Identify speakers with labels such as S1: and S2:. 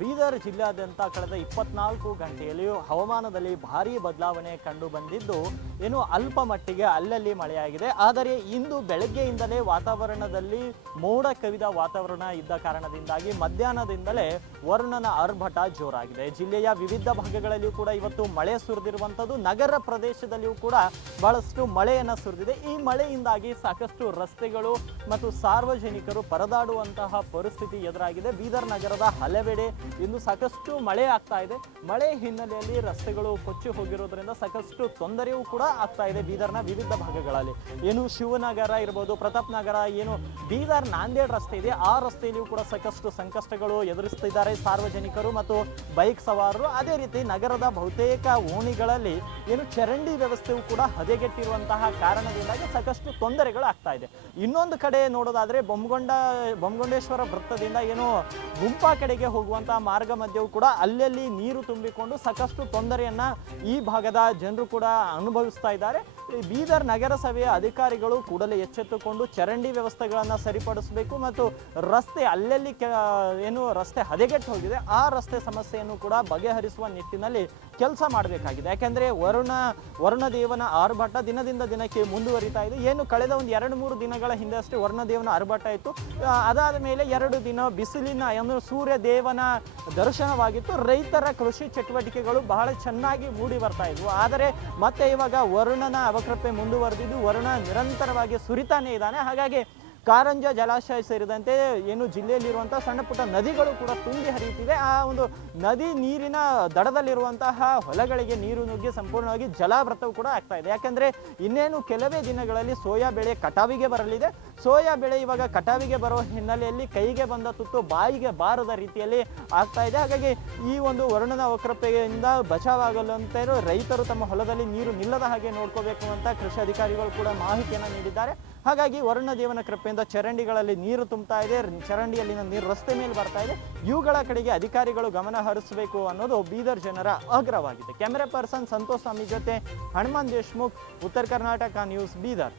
S1: ಬೀದರ್ ಜಿಲ್ಲಾದ್ಯಂತ ಕಳೆದ ಇಪ್ಪತ್ನಾಲ್ಕು ಗಂಟೆಯಲ್ಲಿಯೂ ಹವಾಮಾನದಲ್ಲಿ ಭಾರೀ ಬದಲಾವಣೆ ಕಂಡು ಬಂದಿದ್ದು ಏನು ಅಲ್ಪ ಮಟ್ಟಿಗೆ ಅಲ್ಲಲ್ಲಿ ಮಳೆಯಾಗಿದೆ. ಆದರೆ ಇಂದು ಬೆಳಗ್ಗೆಯಿಂದಲೇ ವಾತಾವರಣದಲ್ಲಿ ಮೋಡ ಕವಿದ ವಾತಾವರಣ ಇದ್ದ ಕಾರಣದಿಂದಾಗಿ ಮಧ್ಯಾಹ್ನದಿಂದಲೇ ವರ್ಣನ ಅರ್ಭಟ ಜೋರಾಗಿದೆ. ಜಿಲ್ಲೆಯ ವಿವಿಧ ಭಾಗಗಳಲ್ಲಿಯೂ ಕೂಡ ಇವತ್ತು ಮಳೆ ಸುರಿದಿರುವಂಥದ್ದು. ನಗರ ಪ್ರದೇಶದಲ್ಲಿಯೂ ಕೂಡ ಬಹಳಷ್ಟು ಮಳೆಯನ್ನು ಸುರಿದಿದೆ. ಈ ಮಳೆಯಿಂದಾಗಿ ಸಾಕಷ್ಟು ರಸ್ತೆಗಳು ಮತ್ತು ಸಾರ್ವಜನಿಕರು ಪರದಾಡುವಂತಹ ಪರಿಸ್ಥಿತಿ ಎದುರಾಗಿದೆ. ಬೀದರ್ ನಗರದ ಹಲವೆಡೆ ಇಂದು ಸಾಕಷ್ಟು ಮಳೆ ಆಗ್ತಾ ಇದೆ. ಮಳೆ ಹಿನ್ನೆಲೆಯಲ್ಲಿ ರಸ್ತೆಗಳು ಕೊಚ್ಚಿ ಹೋಗಿರೋದ್ರಿಂದ ಸಾಕಷ್ಟು ತೊಂದರೆಯೂ ಕೂಡ ಆಗ್ತಾ ಇದೆ ಬೀದರ್ನ ವಿವಿಧ ಭಾಗಗಳಲ್ಲಿ. ಏನು ಶಿವನಗರ ಇರ್ಬೋದು, ಪ್ರತಾಪ್ ನಗರ, ಏನು ಬೀದರ್ ನಾಂದೇಡ್ ರಸ್ತೆ ಇದೆ. ಆ ರಸ್ತೆಯಲ್ಲಿಯೂ ಕೂಡ ಸಾಕಷ್ಟು ಸಂಕಷ್ಟಗಳು ಎದುರಿಸ್ತಿದ್ದಾರೆ ಸಾರ್ವಜನಿಕರು ಮತ್ತು ಬೈಕ್ ಸವಾರರು. ಅದೇ ರೀತಿ ನಗರದ ಬಹುತೇಕ ಓಣಿಗಳಲ್ಲಿ ಏನು ಚರಂಡಿ ವ್ಯವಸ್ಥೆಯು ಕೂಡ ಹದಗೆಟ್ಟಿರುವಂತಹ ಕಾರಣದಿಂದಾಗಿ ಸಾಕಷ್ಟು ತೊಂದರೆಗಳು ಆಗ್ತಾ ಇದೆ. ಇನ್ನೊಂದು ಕಡೆ ನೋಡೋದಾದ್ರೆ ಬೊಮ್ಮಗೊಂಡ ಬೊಮ್ಮಗೊಂಡೇಶ್ವರ ವೃತ್ತದಿಂದ ಏನು ಗುಂಪಾ ಕಡೆಗೆ ಹೋಗುವಂತಹ ಮಾರ್ಗ ಮಧ್ಯವು ಕೂಡ ಅಲ್ಲಲ್ಲಿ ನೀರು ತುಂಬಿಕೊಂಡು ಸಾಕಷ್ಟು ತೊಂದರೆಯನ್ನ ಈ ಭಾಗದ ಜನರು ಕೂಡ ಅನುಭವಿಸ್ತಾ ಇದ್ದಾರೆ. ಬೀದರ್ ನಗರಸಭೆಯ ಅಧಿಕಾರಿಗಳು ಕೂಡಲೇ ಎಚ್ಚೆತ್ತುಕೊಂಡು ಚರಂಡಿ ವ್ಯವಸ್ಥೆಗಳನ್ನು ಸರಿಪಡಿಸಬೇಕು ಮತ್ತು ರಸ್ತೆ ಅಲ್ಲಲ್ಲಿ ಏನು ರಸ್ತೆ ಹದಗೆಟ್ಟು ಹೋಗಿದೆ, ಆ ರಸ್ತೆ ಸಮಸ್ಯೆಯನ್ನು ಕೂಡ ಬಗೆಹರಿಸುವ ನಿಟ್ಟಿನಲ್ಲಿ ಕೆಲಸ ಮಾಡಬೇಕಾಗಿದೆ. ಯಾಕೆಂದರೆ ವರುಣ, ವರುಣದೇವನ ಆರ್ಭಟ ದಿನದಿಂದ ದಿನಕ್ಕೆ ಮುಂದುವರಿತಾ ಇದೆ. ಏನು ಕಳೆದ ಒಂದು ಎರಡು ಮೂರು ದಿನಗಳ ಹಿಂದೆ ಅಷ್ಟೇ ವರುಣದೇವನ ಆರ್ಭಟ ಇತ್ತು. ಅದಾದ ಮೇಲೆ ಎರಡು ದಿನ ಬಿಸಿಲಿನ, ಏನು ಸೂರ್ಯ ದೇವನ ದರ್ಶನವಾಗಿತ್ತು. ರೈತರ ಕೃಷಿ ಚಟುವಟಿಕೆಗಳು ಬಹಳ ಚೆನ್ನಾಗಿ ಮೂಡಿ ಬರ್ತಾ ಇದ್ವು. ಆದರೆ ಮತ್ತೆ ಇವಾಗ ವರುಣನ ಅವಕೃಪೆ ಮುಂದುವರೆದಿದ್ದು, ವರುಣ ನಿರಂತರವಾಗಿ ಸುರಿತಾನೇ ಇದ್ದಾನೆ. ಹಾಗಾಗಿ ಕಾರಂಜ ಜಲಾಶಯ ಸೇರಿದಂತೆ ಏನು ಜಿಲ್ಲೆಯಲ್ಲಿರುವಂತಹ ಸಣ್ಣ ಪುಟ್ಟ ನದಿಗಳು ಕೂಡ ತುಂಬಿ ಹರಿಯುತ್ತಿವೆ. ಆ ಒಂದು ನದಿ ನೀರಿನ ದಡದಲ್ಲಿರುವಂತಹ ಹೊಲಗಳಿಗೆ ನೀರು ನುಗ್ಗಿ ಸಂಪೂರ್ಣವಾಗಿ ಜಲಾವೃತವು ಕೂಡ ಆಗ್ತಾ ಇದೆ. ಯಾಕಂದ್ರೆ ಇನ್ನೇನು ಕೆಲವೇ ದಿನಗಳಲ್ಲಿ ಸೋಯಾ ಬೆಳೆ ಕಟಾವಿಗೆ ಬರಲಿದೆ. ಸೋಯಾ ಬೆಳೆ ಇವಾಗ ಕಟಾವಿಗೆ ಬರೋ ಹಿನ್ನೆಲೆಯಲ್ಲಿ ಕೈಗೆ ಬಂದ ತುತ್ತು ಬಾಯಿಗೆ ಬಾರದ ರೀತಿಯಲ್ಲಿ ಆಗ್ತಾ ಇದೆ. ಹಾಗಾಗಿ ಈ ಒಂದು ವರುಣನ ವಕ್ರತೆಯಿಂದ ಬಚಾವಾಗಲು ಅಂತ ರೈತರು ತಮ್ಮ ಹೊಲದಲ್ಲಿ ನೀರು ನಿಲ್ಲದ ಹಾಗೆ ನೋಡ್ಕೋಬೇಕು ಅಂತ ಕೃಷಿ ಅಧಿಕಾರಿಗಳು ಕೂಡ ಮಾಹಿತಿಯನ್ನು ನೀಡಿದ್ದಾರೆ. ಹಾಗಾಗಿ ವರುಣ ದೇವನ ಕೃಪೆಯಿಂದ ಚರಂಡಿಗಳಲ್ಲಿ ನೀರು ತುಂಬ್ತಾ ಇದೆ. ಚರಂಡಿಯಲ್ಲಿನ ನೀರು ರಸ್ತೆ ಮೇಲೆ ಬರ್ತಾ ಇದೆ. ಇವುಗಳ ಕಡೆಗೆ ಅಧಿಕಾರಿಗಳು ಗಮನ ಹರಿಸಬೇಕು ಅನ್ನೋದು ಬೀದರ್ ಜನರ ಆಗ್ರಹವಾಗಿದೆ. ಕ್ಯಾಮೆರಾ ಪರ್ಸನ್ ಸಂತೋಷ್ ಸ್ವಾಮಿ ಜೊತೆ ಹನುಮಾನ್ ದೇಶ್ಮುಖ್, ಉತ್ತರ ಕರ್ನಾಟಕ ನ್ಯೂಸ್, ಬೀದರ್.